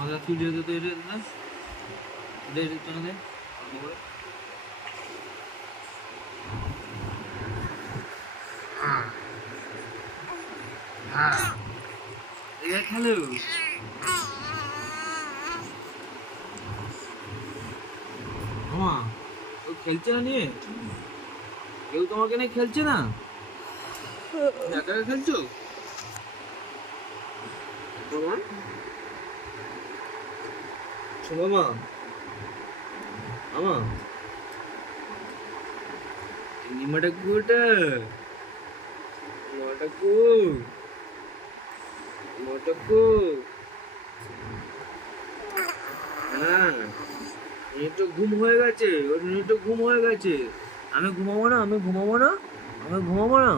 মাথা তুলে দে তো এটা না দে দে তো দে এটা খেলো মামা ও খেলছে না নিয়ে কেউ তোমাকে নিয়ে খেলছে না একা একা খেলছো মামা শোনো মা মামা নিমাটা কুটা মটাকু মটাকু হ্যাঁ এই তো ঘুম হয়ে গেছে ওর তো ঘুম হয়ে গেছে আমি ঘুমাবো না আমি ঘুমাবো না আমি ঘুমাবো না